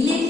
familia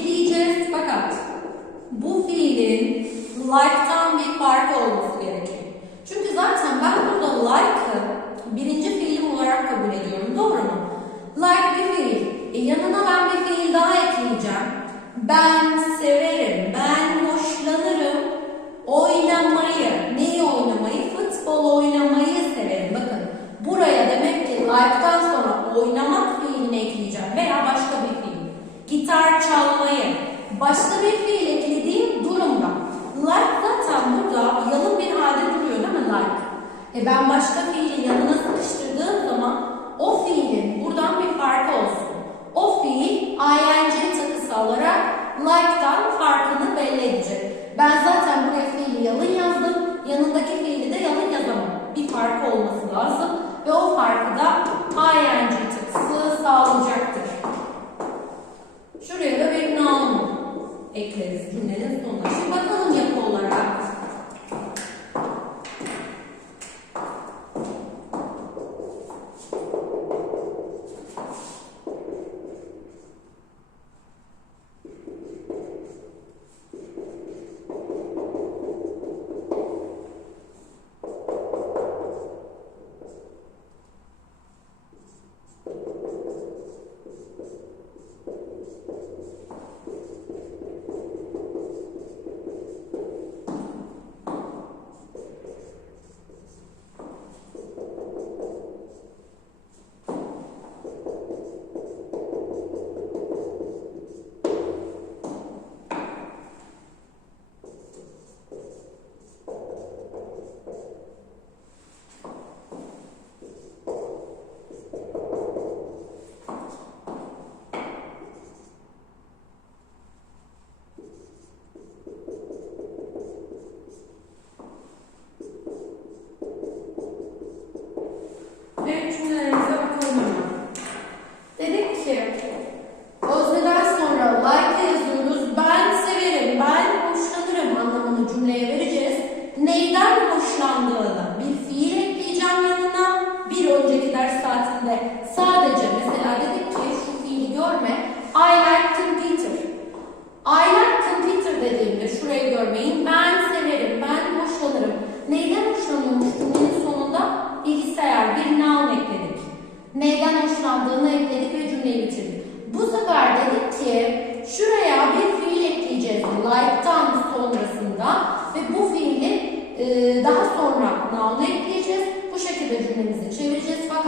Dá bastante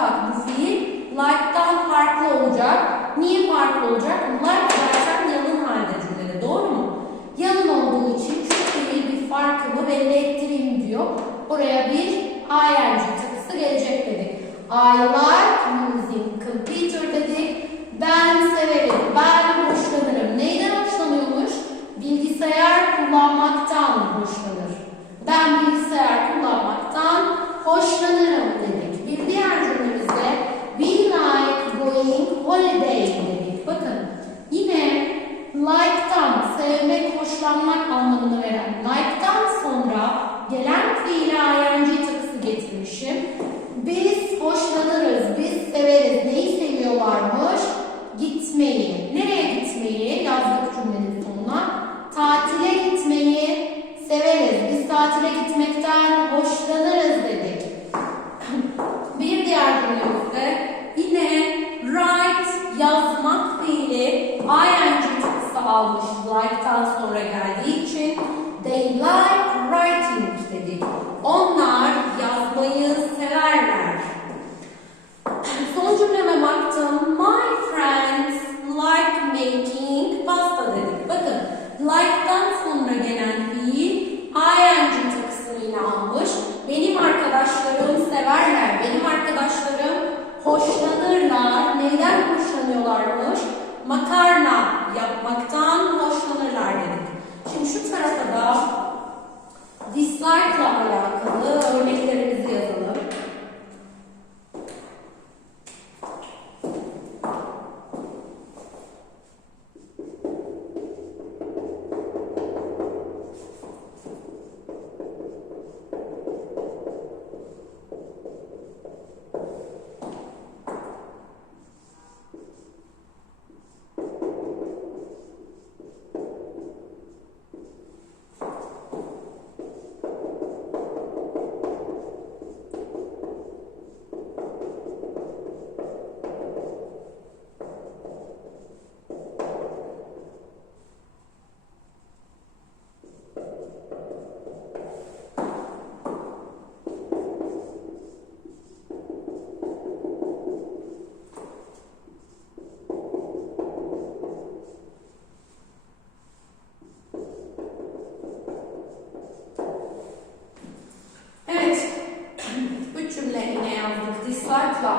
takdisi like'dan farklı olacak. Niye farklı olacak? Like zaten yalın halde doğru mu? Yalın olduğu için çok iyi bir farkımı belli ettireyim diyor. Oraya bir ing takısı gelecek dedik. I like gitmeyi yazdık cümlenin sonuna. Tatile gitmeyi severiz. Biz tatile gitmekten hoşlanırız dedik. Bir diğer cümlemizde yine write yazmak fiili ing tutsa almış like'tan sonra geldiği için they like writing dedik. Onlar yazmayı severler. Son cümleme baktım. My friend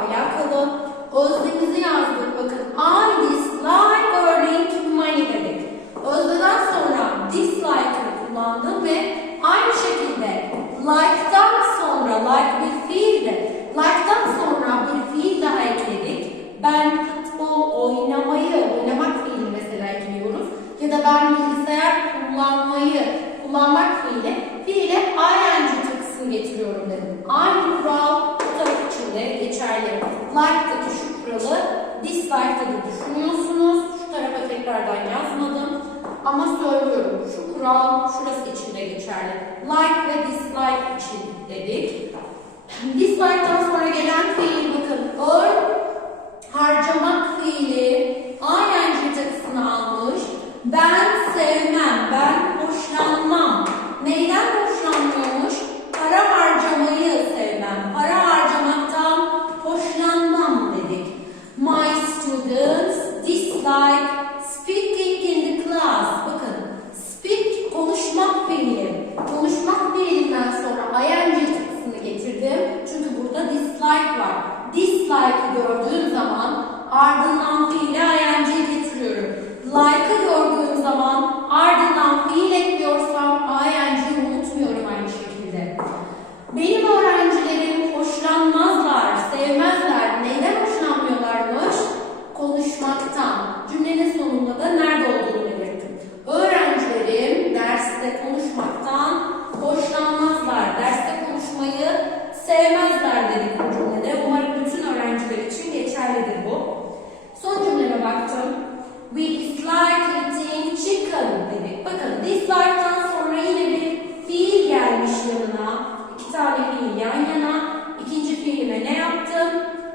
alakalı. Özlemizi yazdık. Bakın I dislike earning money dedik. Özneden sonra dislike'ı kullandım ve aynı şekilde like'dan sonra like bir fiildi. Like'dan sonra bir fiil daha ekledik. Ben futbol oynamayı, oynamak fiili mesela ekliyoruz. Ya da ben bilgisayar kullanmayı, kullanmak fiili, fiile ing takısını getiriyorum dedim. Aynı kural bu taraf için de geçerli. Like'daki şu kuralı dislike'da da düşünüyorsunuz. Şu tarafa tekrardan yazmadım. Ama söylüyorum şu kural şurası için de geçerli. Like ve dislike için dedik. Dislike'dan sonra gelen fiil bakın earn harcamak fiili ing takısını almış. Ben sevmem, ben hoşlanmam. Neyden hoşlanmıyormuş? Para harcamayı sevmem. Para harcamaktan hoşlanmam dedik. My students dislike speaking in the class. Bakın, speak konuşmak fiili. Konuşmak fiilinden sonra ing takısını getirdim. Çünkü burada dislike var. Dislike'ı gördüğüm zaman ardından fiile ing getiriyorum. Like'ı gördüğüm zaman ardından fiil ekliyorsam ing'yi unutmuyorum aynı şekilde. Benim öğrencilerim hoşlanmazlar, sevmezler. Neyden hoşlanmıyorlarmış? Konuşmaktan. Cümlenin sonunda da nerede olduğunu belirttim. Öğrencilerim derste konuşmaktan hoşlanmazlar. Derste konuşmayı sevmezler dedik bu cümlede. Umarım bütün öğrenciler için geçerlidir bu. Son cümleme baktım. We dislike eating chicken dedik. Bakın dislike'dan sonra yine bir fiil gelmiş yanına. İki tane yan yana. İkinci fiilime ne yaptım?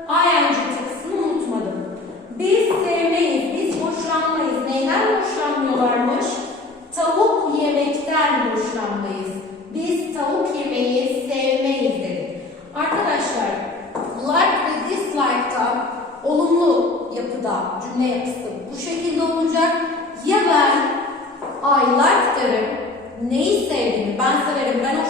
ing takısını unutmadım. Biz sevmeyiz, biz hoşlanmayız. Neyden hoşlanmıyorlarmış? Tavuk yemekten hoşlanmayız. Biz tavuk yemeyi sevmeyiz dedik. Arkadaşlar, like ve dislike'ta olumlu yapıda cümle yapısı bu şekilde olacak. Ya ben I like derim, neyi sevdiğimi ben severim, ben hoşlanırım,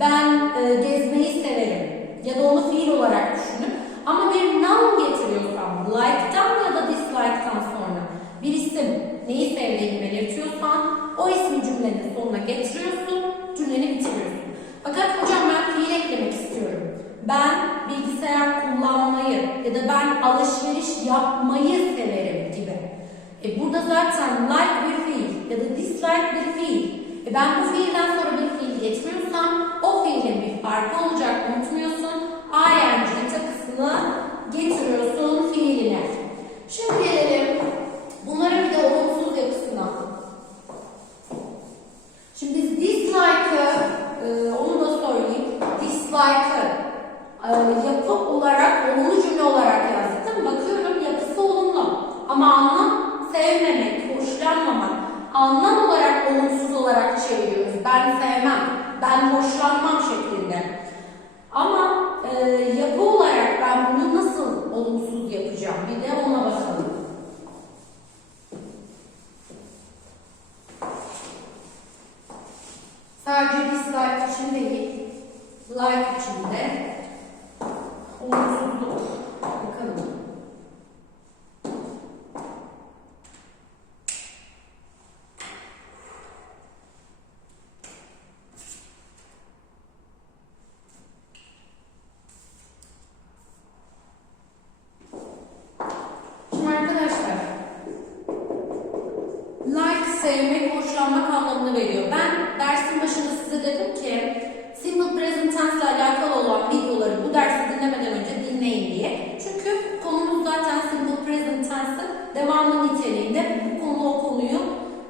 Ben e, gezmeyi severim. Ya da onu fiil olarak düşünün. Ama bir noun getiriyorsam, like'tan ya da dislike'tan sonra bir isim neyi sevdiğini belirtiyorsan o ismi cümlenin sonuna getiriyorsun, cümleni bitiriyorsun. Fakat hocam ben fiil eklemek istiyorum. Ben bilgisayar kullanmayı ya da ben alışveriş yapmayı severim gibi. E burada zaten like bir fiil ya da dislike bir fiil. E ben bu fiilden sonra bir fiil getiriyorsam o farkı olacak unutmuyorsun. ing takısını getiriyorsun fiiline. Şimdi gelelim bunların bir de olumsuz yapısına. Şimdi biz dislike'ı, e, onu da söyleyeyim, dislike'ı e, yapı olarak, olumlu cümle olarak yazdık değil mi? Bakıyorum yapısı olumlu. Ama anlam sevmemek, hoşlanmamak. Anlam olarak olumsuz olarak çeviriyoruz. Ben sevmem, ben hoşlanmam şeklinde. Ama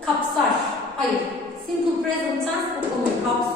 kapsar. Hayır, simple present tense bu konuyu kapsıyor.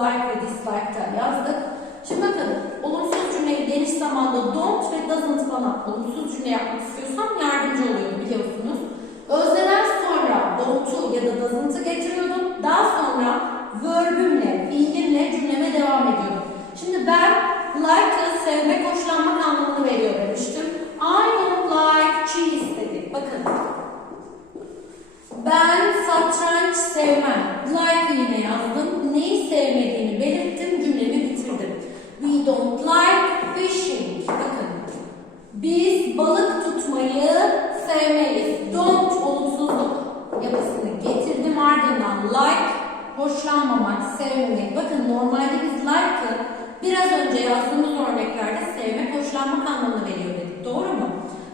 Like ve dislike'ta yazdık. Şimdi bakın olumsuz cümleyi geniş zamanda don't ve doesn't bana olumsuz cümle yapmak istiyorsam yardımcı oluyor biliyorsunuz. Özneden sonra don't'u ya da doesn't'ı getiriyordum. Daha sonra verb'ümle, fiilimle cümleme devam ediyordum. Şimdi ben like'ı sevmek, hoşlanmak anlamını veriyor demiştim. I don't like cheese dedik. Bakın ben satranç sevmem. Like yine yazdım. Neyi sevmediğimi belirttim. Cümlemi bitirdim. We don't like fishing. Bakın. Biz balık tutmayı sevmeyiz. Don't olumsuzluk yapısını getirdim. Ardından like, hoşlanmamak, sevmemek. Bakın normalde biz like'ı biraz önce yazdığımız örneklerde sevmek, hoşlanmak anlamını veriyor dedik. Doğru mu?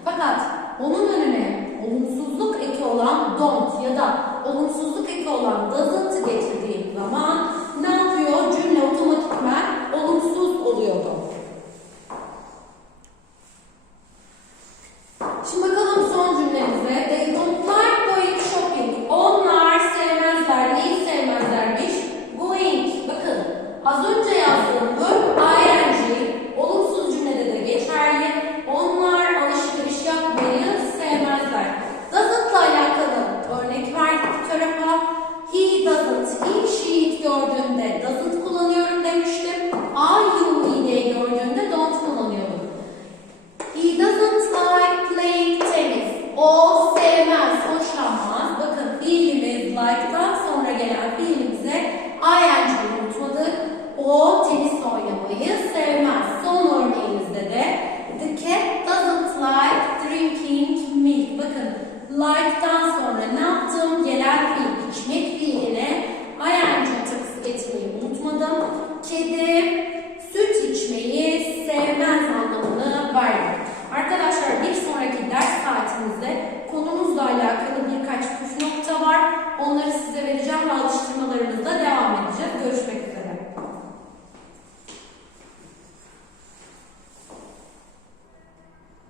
Fakat onun önüne olumsuzluk eki olan don't ya da olumsuzluk eki olan doesn't'ı getirdiğim zaman ne yapıyor? Cümle otomatikman olumsuz oluyordu. Şimdi bakalım son cümlemize. They don't like going shopping. Onlar sevmezler. Neyi sevmezlermiş? Going. Bakın az önce yazdığım verb ing olumsuz cümlede de geçerli. Onlar alışveriş yapmayı Doesn't'la alakalı örnek verdik tarafa. He doesn't, he, she, it gördüğümde doesn't kullanıyorum demiştim.